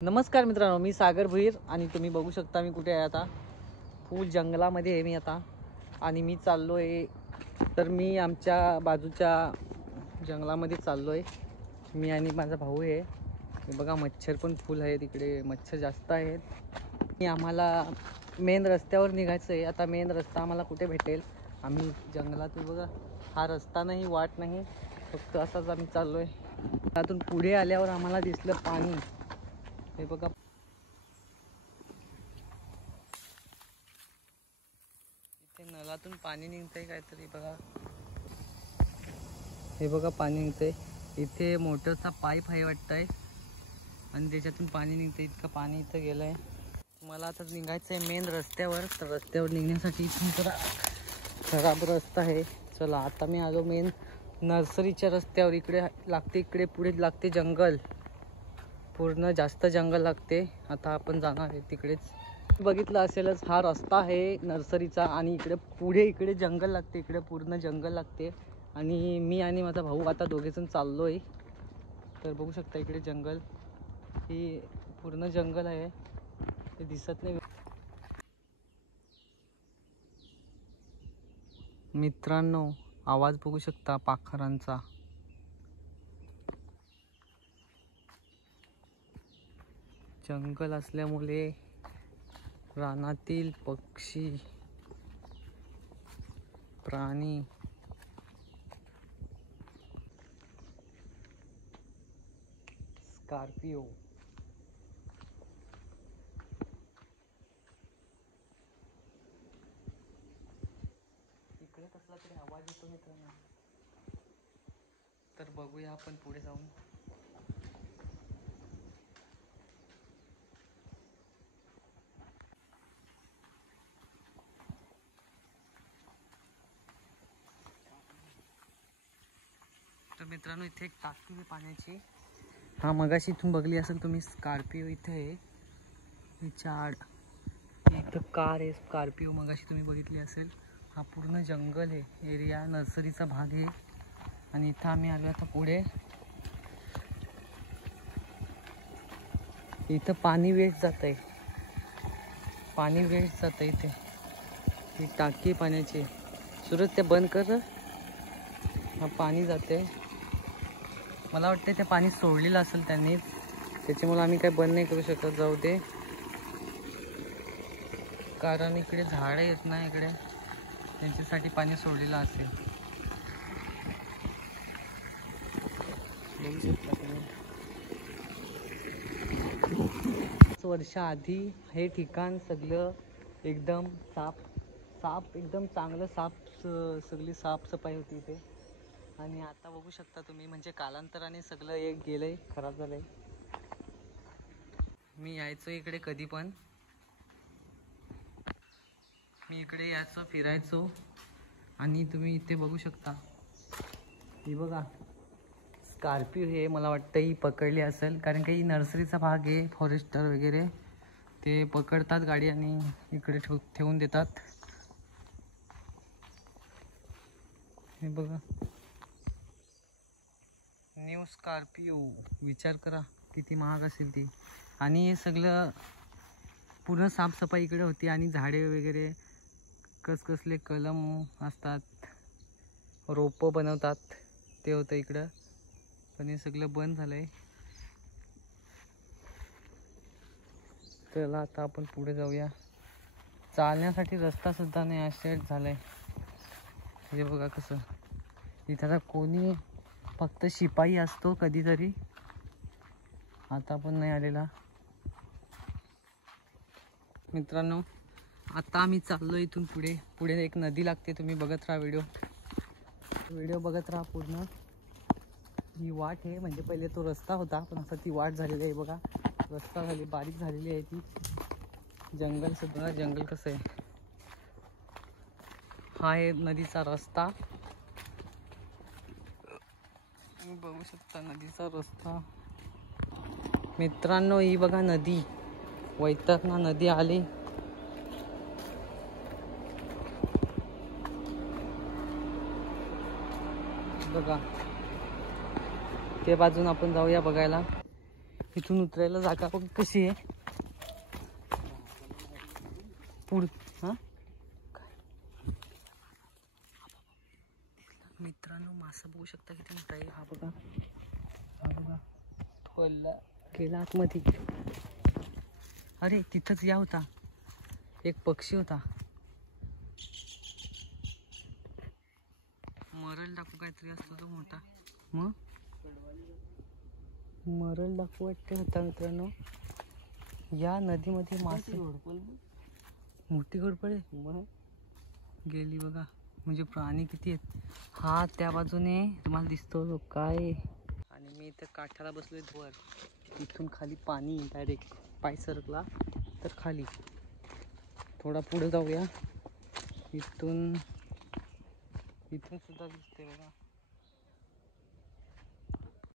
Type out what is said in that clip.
नमस्कार मित्रांनो, मी सागर भुईर आणि तुम्ही बघू शकता मी कुठे आहे आता. फुल जंगलामध्ये आहे मी आता आणि मी चाललो आहे. तर मी आमच्या बाजूच्या जंगलामध्ये चाललो आहे. मी आणि माझा भाऊ आहे. हे बघा मच्छर पण फुल आहे, तिकडे मच्छर जास्त आहेत. आम्हाला मेन रस्त्यावर निघायचं आहे. आता मेन रस्ता आम्हाला कुठे भेटेल? आम्ही जंगलात बघा, हा रस्ता नाही, वाट नाही, फक्त असाच आम्ही चाललो आहे. त्यातून पुढे आल्यावर आम्हाला दिसलं पाणी. हे बघा, इथे नळातून पाणी निघतंय काहीतरी. बघा, हे बघा पाणी निघतंय. इथे मोटरचा पाईप आहे वाटतंय आणि त्याच्यातून पाणी निघतंय. इतकं पाणी इथं गेलंय. मला आता निघायचं आहे मेन रस्त्यावर. तर रस्त्यावर निघण्यासाठी इथून थोडा खराब रस्ता आहे. चला, आता मी आलो मेन नर्सरीच्या रस्त्यावर. इकडे लागते, इकडे पुढे लागते जंगल, पूर्ण जास्त जंगल लागते. आता आपण जाणार आहे तिकडेच. बघितलं असेलच, हा रस्ता आहे नर्सरीचा आणि इकडे पुढे इकडे जंगल लागते, इकडे पूर्ण जंगल लागते. आणि मी आणि माझा भाऊ आता दोघेजण चाललो आहे. तर बघू शकता इकडे जंगल, ही पूर्ण जंगल आहे, ते दिसत नाही. मित्रांनो, आवाज बघू शकता पाखरांचा. जंगल असल्यामुळे रानातील पक्षी, प्राणी, स्कॉर्पिओ, इकडे कसला तरी आवाज येतो मित्रांनो. तर बघूया आपण पुढे जाऊन. तर मित्रांनो, इथे एक टाकी आहे पाण्याची. हा मगाशी इथून बघली असेल तुम्ही, स्कॉर्पिओ इथे आहे. हिच्या आड इथं कार आहे स्कॉर्पिओ, मगाशी तुम्ही बघितली असेल. हा पूर्ण जंगल आहे, एरिया नर्सरीचा भाग आहे. आणि इथं आम्ही आलो आता पुढे. इथं पाणी वेस्ट जात आहे, पाणी वेस्ट जात आहे इथे. ही टाकी पाण्याची. सुरत ते बंद कर. हा पाणी जाते, मला वाटते ते पाणी सोडलेलं असेल त्यांनी, त्याच्यामुळे आम्ही काही बंद नाही करू शकत. जाऊ दे, कारण इकडे झाडं येत नाही इकडे, त्यांच्यासाठी पाणी सोडलेलं असेल. बघू शकता तुम्ही. 5 वर्षाआधी हे ठिकाण सगळं एकदम साफ एकदम चांगलं सगळी साफसफाई होती इथे. आणि आता बघू शकता तुम्ही, म्हणजे कालांतराने सगळं एक गेलंय, खराब झालंय. मी यायचो इकडे कधी पण, मी इकडे यायचो, फिरायचो. आणि तुम्ही इथे बघू शकता, ही बघा स्कॉर्पिओ हे, मला वाटतं ही पकडली असेल, कारण काही नर्सरीचा भाग आहे. फॉरेस्टर वगैरे ते पकडतात गाडी आणि इकडे ठेवून देतात. हे बघा, न्यू स्कॉर्पिओ. विचार करा किती महाग असेल ती. आणि हे सगळं पूर्ण साफसफाई इकडे होती. आणि झाडे वगैरे कसले कलम असतात, रोपं बनवतात, ते होतं इकडं. पण हे सगळं बंद झालंय. चला, आता आपण पुढे जाऊया. चालण्यासाठी रस्ता सुद्धा नाही, असेच झालंय. हे बघा कसं. इथं आता कोणी, फक्त शिपाई असतो कधीतरी, आता पण नाही आलेला. मित्रांनो, आता आम्ही चाललो इथून पुढे. पुढे एक नदी लागते, तुम्ही बघत राहा व्हिडिओ बघत राहा पूर्ण. ही वाट आहे, म्हणजे पहिले तो रस्ता होता, पण आता ती वाट झालेली आहे. बघा, रस्ता झाली, बारीक झालेली आहे ती. जंगल सुद्धा, जंगल कसं आहे. हा आहे नदीचा रस्ता, बघू शकता नदीचा रस्ता. मित्रांनो, ही बघा नदी, वैतरणा नदी आली. बघा, ते बाजून आपण जाऊया बघायला. इथून उतरायला जागा बघ कशी आहे. हा मित्रांनो, मासा बघू शकता किती मोठा आहे. हा बघा, हा बघा, खोलला गेला आतमध्ये. अरे तिथंच या होता, एक पक्षी होता. मरल डाकू काहीतरी असतो तो मोठा. मग मरल डाकू वाटते होता मित्रांनो. या नदीमध्ये मासे, मोठी घोडपळे मग गेली बघा. म्हणजे प्राणी किती आहेत. हा त्या बाजूने तुम्हाला दिसतो तो काय. आणि मी इथं काठाला बसलोय वर. इथून खाली पाणी डायरेक्ट पाय सरकला तर खाली. थोडा पुढे जाऊया. इथून सुद्धा दिसते बघा.